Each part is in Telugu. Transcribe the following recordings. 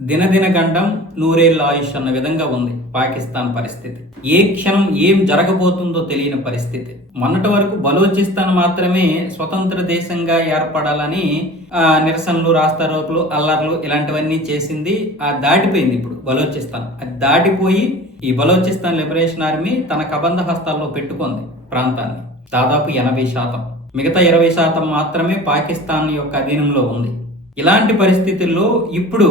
దినదిన గండం నూరేళ్ళ ఆయుష్ అన్న విధంగా ఉంది పాకిస్తాన్ పరిస్థితి. ఏ క్షణం ఏం జరగబోతుందో తెలియని పరిస్థితి. మొన్నటి వరకు బలోచిస్తాన్ మాత్రమే స్వతంత్ర దేశంగా ఏర్పడాలని నిరసనలు రాస్తారోకులు అల్లర్లు ఇలాంటివన్నీ చేసింది ఆ దాటిపోయింది ఇప్పుడు బలోచిస్తాన్. అది దాటిపోయి ఈ బలోచిస్తాన్ లిబరేషన్ ఆర్మీ తన కబంధ హస్తాల్లో పెట్టుకుంది ప్రాంతాన్ని. దాదాపు ఎనభై శాతం. మిగతా ఇరవై శాతం మాత్రమే పాకిస్తాన్ యొక్క అధీనంలో ఉంది. ఇలాంటి పరిస్థితుల్లో ఇప్పుడు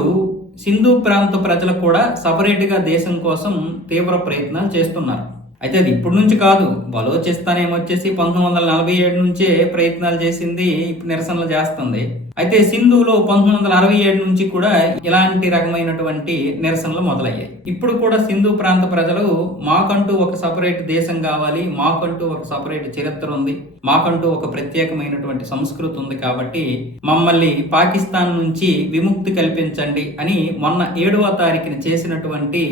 సింధు ప్రాంత ప్రజలు కూడా సపరేట్గా దేశం కోసం తీవ్ర ప్రయత్నాలు చేస్తున్నారు. అయితే అది ఇప్పటి నుంచి కాదు. బలోచిస్తాన్ ఏమొచ్చేసి పంతొమ్మిది వందల నలభై ఏడు నుంచే ప్రయత్నాలు చేసింది ఇప్పుడు నిరసనలు చేస్తుంది. అయితే సింధులో పంతొమ్మిది వందల అరవై ఏడు నుంచి కూడా ఇలాంటి రకమైనటువంటి నిరసనలు మొదలయ్యాయి. ఇప్పుడు కూడా సింధు ప్రాంత ప్రజలు మాకంటూ ఒక సపరేట్ దేశం కావాలి మాకంటూ ఒక సపరేట్ చరిత్ర ఉంది మాకంటూ ఒక ప్రత్యేకమైనటువంటి సంస్కృతి ఉంది కాబట్టి మమ్మల్ని పాకిస్తాన్ నుంచి విముక్తి కల్పించండి అని మొన్న ఏడవ తారీఖున చేసినటువంటి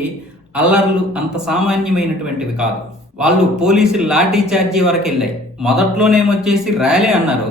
అల్లర్లు అంత సామాన్యమైనటువంటివి కాదు. వాళ్ళు పోలీసులు లాఠీ చార్జీ వరకు వెళ్ళాయి మొదట్లోనేమొచ్చేసి ర్యాలీ అన్నారు.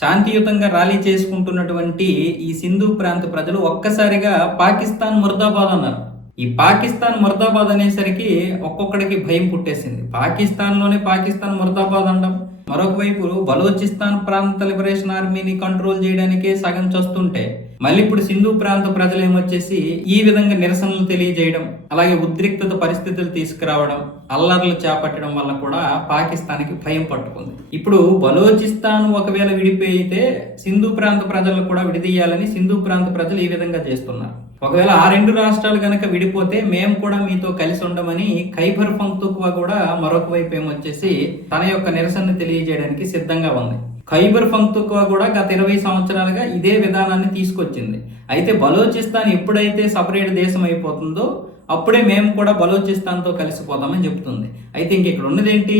శాంతియుతంగా ర్యాలీ చేసుకుంటున్నటువంటి ఈ సింధు ప్రాంత ప్రజలు ఒక్కసారిగా పాకిస్తాన్ ముర్దాబాద్ అన్నారు. ఈ పాకిస్తాన్ ముర్దాబాద్ అనేసరికి ఒక్కొక్కడికి భయం పుట్టేసింది. పాకిస్తాన్లోనే పాకిస్తాన్ ముర్దాబాద్ అంటాం. మరొక వైపు బలోచిస్తాన్ ప్రాంత లిబరేషన్ ఆర్మీని కంట్రోల్ చేయడానికే సగం చస్తుంటే మళ్ళీ ఇప్పుడు సింధు ప్రాంత ప్రజలు ఏమొచ్చేసి ఈ విధంగా నిరసనలు తెలియజేయడం అలాగే ఉద్రిక్తత పరిస్థితులు తీసుకురావడం అల్లర్లు చేపట్టడం వల్ల కూడా పాకిస్తాన్కి భయం పట్టుకుంది. ఇప్పుడు బలోచిస్తాన్ ఒకవేళ విడిపోయితే సింధు ప్రాంత ప్రజలను కూడా విడదీయాలని సింధు ప్రాంత ప్రజలు ఈ విధంగా చేస్తున్నారు. ఒకవేళ ఆ రెండు రాష్ట్రాలు కనుక విడిపోతే మేము కూడా మీతో కలిసి ఉండమని ఖైబర్ పంక్తుక్వా కూడా మరొక వైపు ఏమొచ్చేసి తన యొక్క నిరసన తెలియజేయడానికి సిద్ధంగా ఉంది. ఖైబర్ పంక్తుక్వా కూడా గత ఇరవై సంవత్సరాలుగా ఇదే విధానాన్ని తీసుకొచ్చింది. అయితే బలోచిస్తాన్ ఎప్పుడైతే సపరేట్ దేశం అయిపోతుందో అప్పుడే మేము కూడా బలోచిస్తాన్తో కలిసిపోతామని చెప్తుంది. అయితే ఇంక ఇక్కడ ఉన్నదేంటి?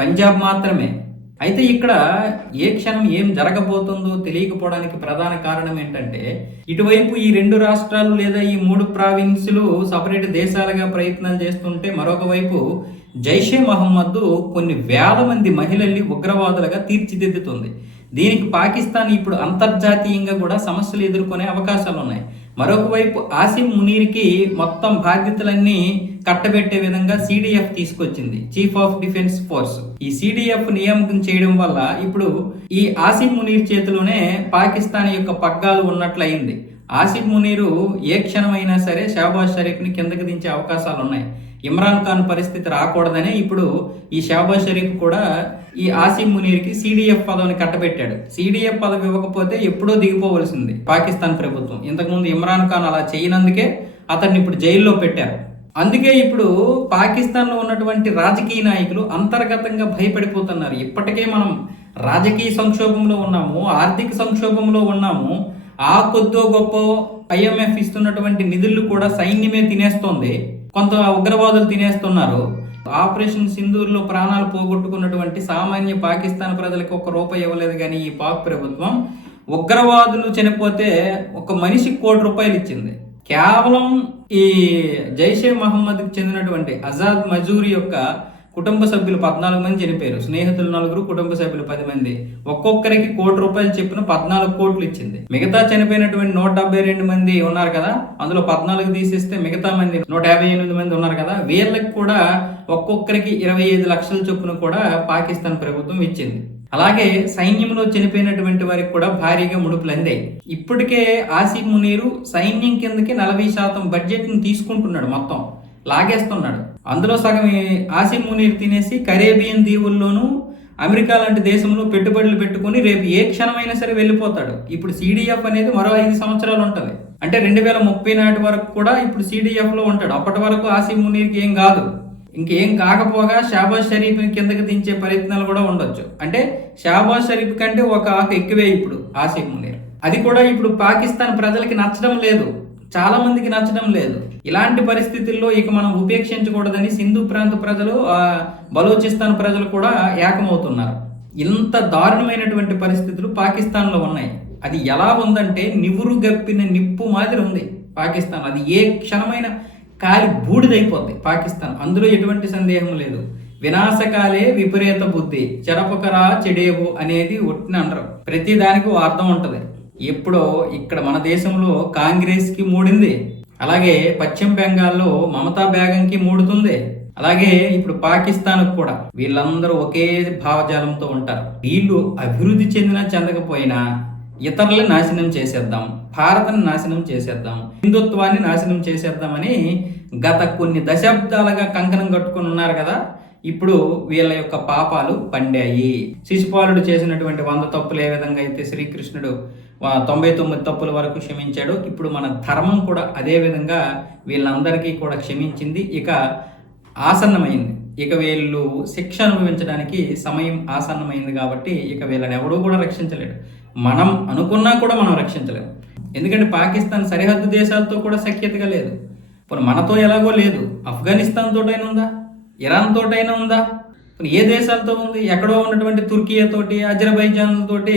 పంజాబ్ మాత్రమే. అయితే ఇక్కడ ఏ క్షణం ఏం జరగబోతుందో తెలియకపోవడానికి ప్రధాన కారణం ఏంటంటే ఇటువైపు ఈ రెండు రాష్ట్రాలు లేదా ఈ మూడు ప్రావిన్సులు సపరేట్ దేశాలుగా ప్రయత్నాలు చేస్తుంటే మరొక వైపు జైషే మహమ్మద్ కొన్ని వేల మంది మహిళల్ని ఉగ్రవాదులుగా తీర్చిదిద్దుతుంది. దీనికి పాకిస్తాన్ ఇప్పుడు అంతర్జాతీయంగా కూడా సమస్యలు ఎదుర్కొనే అవకాశాలు ఉన్నాయి మరొక వైపు ఆసిమ్ మునీర్కి మొత్తం బాధ్యతలన్నీ కట్టబెట్టే విధంగా సిడిఎఫ్ తీసుకొచ్చింది చీఫ్ ఆఫ్ డిఫెన్స్ ఫోర్స్. ఈ సిడిఎఫ్ నియామకం చేయడం వల్ల ఇప్పుడు ఈ ఆసిమ్ మునీర్ చేతిలోనే పాకిస్తాన్ యొక్క పగ్గాలు ఉన్నట్లు అయింది ఆసిఫ్ మునీరు ఏ క్షణమైనా సరే షాబాజ్ షరీఫ్ని కిందకి దించే అవకాశాలు ఉన్నాయి ఇమ్రాన్ ఖాన్ పరిస్థితి రాకూడదనే ఇప్పుడు ఈ షాబాజ్ షరీఫ్ కూడా ఈ ఆసిఫ్ మునీర్కి సిడిఎఫ్ పదవిని కట్టబెట్టాడు. సిడిఎఫ్ పదవి ఇవ్వకపోతే ఎప్పుడో దిగిపోవలసింది పాకిస్తాన్ ప్రభుత్వం. ఇంతకుముందు ఇమ్రాన్ ఖాన్ అలా చేయనందుకే అతన్ని ఇప్పుడు జైల్లో పెట్టారు. అందుకే ఇప్పుడు పాకిస్తాన్లో ఉన్నటువంటి రాజకీయ నాయకులు అంతర్గతంగా భయపడిపోతున్నారు. ఇప్పటికే మనం రాజకీయ సంక్షోభంలో ఉన్నాము ఆర్థిక సంక్షోభంలో ఉన్నాము ఆ కొద్దో గొప్ప ఐఎంఎఫ్ ఇస్తున్నటువంటి నిధులు కూడా సైన్యమే తినేస్తోంది. కొంత ఉగ్రవాదులు తినేస్తున్నారు. ఆపరేషన్ సింధూర్లో ప్రాణాలు పోగొట్టుకున్నటువంటి సామాన్య పాకిస్తాన్ ప్రజలకు ఒక్క రూపాయి ఇవ్వలేదు కానీ ఈ పాక్ ప్రభుత్వం ఉగ్రవాదులు చనిపోతే ఒక మనిషికి కోటి రూపాయలు ఇచ్చింది. కేవలం ఈ జైషే మహమ్మద్కి చెందినటువంటి అజాద్ మజూరి యొక్క కుటుంబ సభ్యులు పద్నాలుగు మంది చనిపోయారు. స్నేహితులు నలుగురు కుటుంబ సభ్యులు పది మంది. ఒక్కొక్కరికి కోటి రూపాయలు చెప్పిన పద్నాలుగు కోట్లు ఇచ్చింది. మిగతా చనిపోయినటువంటి నూట డెబ్బై రెండు మంది ఉన్నారు కదా అందులో పద్నాలుగు తీసేస్తే మిగతా మంది నూట యాభై ఎనిమిది మంది ఉన్నారు కదా వీళ్ళకి కూడా ఒక్కొక్కరికి ఇరవై ఐదు లక్షల చొప్పున కూడా పాకిస్తాన్ ప్రభుత్వం ఇచ్చింది. అలాగే సైన్యంలో చనిపోయినటువంటి వారికి కూడా భారీగా ముడుపులు అందాయి. ఇప్పటికే ఆసిఫ్ మునీరు సైన్యం కిందకి నలభై శాతం బడ్జెట్ని తీసుకుంటున్నాడు మొత్తం. లాగేస్తున్నాడు. అందులో సగం ఆసిఫ్ మునీర్ తినేసి కరేబియన్ దీవుల్లోనూ అమెరికా లాంటి దేశంలో పెట్టుబడులు పెట్టుకుని రేపు ఏ క్షణమైనా సరే వెళ్ళిపోతాడు. ఇప్పుడు సిడిఎఫ్ అనేది మరో ఐదు సంవత్సరాలు ఉంటుంది. అంటే రెండు వేల ముప్పై నాటి వరకు కూడా ఇప్పుడు సీడీఎఫ్లో ఉంటాడు. అప్పటి వరకు ఆసిఫ్ మునీర్కి ఏం కాదు. ఇంకేం కాకపోగా షాబాజ్ షరీఫ్ కిందకి దించే ప్రయత్నాలు కూడా ఉండొచ్చు. అంటే షాబాజ్ షరీఫ్ కంటే ఒక ఆకు ఎక్కువే ఇప్పుడు ఆసిఫ్ మునీర్. అది కూడా ఇప్పుడు పాకిస్తాన్ ప్రజలకి నచ్చడం లేదు. చాలా మందికి నచ్చడం లేదు. ఇలాంటి పరిస్థితుల్లో ఇక మనం ఉపేక్షించకూడదని సింధు ప్రాంత ప్రజలు బలోచిస్తాన్ బలూచిస్తాన్ ప్రజలు కూడా ఏకమవుతున్నారు. ఇంత దారుణమైనటువంటి పరిస్థితులు పాకిస్తాన్లో ఉన్నాయి. అది ఎలా ఉందంటే నివురు గప్పిన నిప్పు మాదిరి ఉంది పాకిస్తాన్. అది ఏ క్షణమైన కాలి బూడిదైపోద్ది పాకిస్తాన్. అందులో ఎటువంటి సందేహం లేదు. వినాశకాలే విపరీత బుద్ధి. చెరపకరా చెడేవు అనేది ఒట్టిన అంటారు ప్రతి దానికి ఓ అర్థం ఉంటుంది. ఎప్పుడో ఇక్కడ మన దేశంలో కాంగ్రెస్కి మూడింది. అలాగే పశ్చిమ బెంగాల్లో మమతా బేగంకి మూడుతుంది. అలాగే ఇప్పుడు పాకిస్తాన్ కూడా వీళ్ళందరూ ఒకే భావజాలంతో ఉంటారు. వీళ్ళు అభివృద్ధి చెందినా చెందకపోయినా ఇతరులను నాశనం చేసేద్దాం భారతను నాశనం చేసేద్దాం హిందుత్వాన్ని నాశనం చేసేద్దామని గత కొన్ని దశాబ్దాలుగా కంకణం కట్టుకుని ఉన్నారు కదా ఇప్పుడు వీళ్ళ యొక్క పాపాలు పండాయి. శిశుపాలుడు చేసినటువంటి వంద తప్పులు ఏ విధంగా అయితే శ్రీకృష్ణుడు తొంభై తొమ్మిది తప్పుల వరకు క్షమించాడు. ఇప్పుడు మన ధర్మం కూడా అదే విధంగా వీళ్ళందరికీ కూడా క్షమించింది. ఇక ఆసన్నమైంది. ఇక వీళ్ళు శిక్ష అనుభవించడానికి సమయం ఆసన్నమైంది కాబట్టి ఇక వీళ్ళని ఎవడూ కూడా రక్షించలేడు. మనం అనుకున్నా కూడా మనం రక్షించలేము ఎందుకంటే పాకిస్తాన్ సరిహద్దు దేశాలతో కూడా సఖ్యతగా లేదు. ఇప్పుడు మనతో ఎలాగో లేదు. ఆఫ్ఘనిస్తాన్ తోటైనా ఉందా? ఇరాన్ తోటైనా ఉందా? ఏ దేశాలతో ఉంది? ఎక్కడో ఉన్నటువంటి తుర్కియా తోటి అజర్బైజాన్ తోటి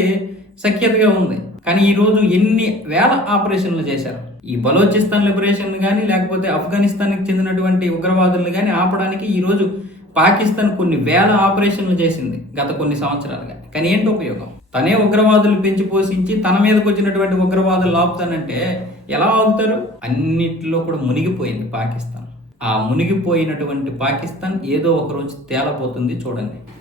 సఖ్యతగా ఉంది. కానీ ఈరోజు ఎన్ని వేల ఆపరేషన్లు చేశారు? ఈ బలోచిస్తాన్ లిబరేషన్ కానీ లేకపోతే ఆఫ్ఘనిస్తాన్కి చెందినటువంటి ఉగ్రవాదులను కానీ ఆపడానికి ఈరోజు పాకిస్తాన్ కొన్ని వేల ఆపరేషన్లు చేసింది గత కొన్ని సంవత్సరాలుగా. కానీ ఏంటి ఉపయోగం? తనే ఉగ్రవాదులు పెంచి పోషించి తన మీదకి వచ్చినటువంటి ఉగ్రవాదులు ఆపుతానంటే ఎలా ఆపుతారు అన్నిటిలో కూడా మునిగిపోయింది పాకిస్తాన్. ఆ మునిగిపోయినటువంటి పాకిస్తాన్ ఏదో ఒక రోజు చూడండి.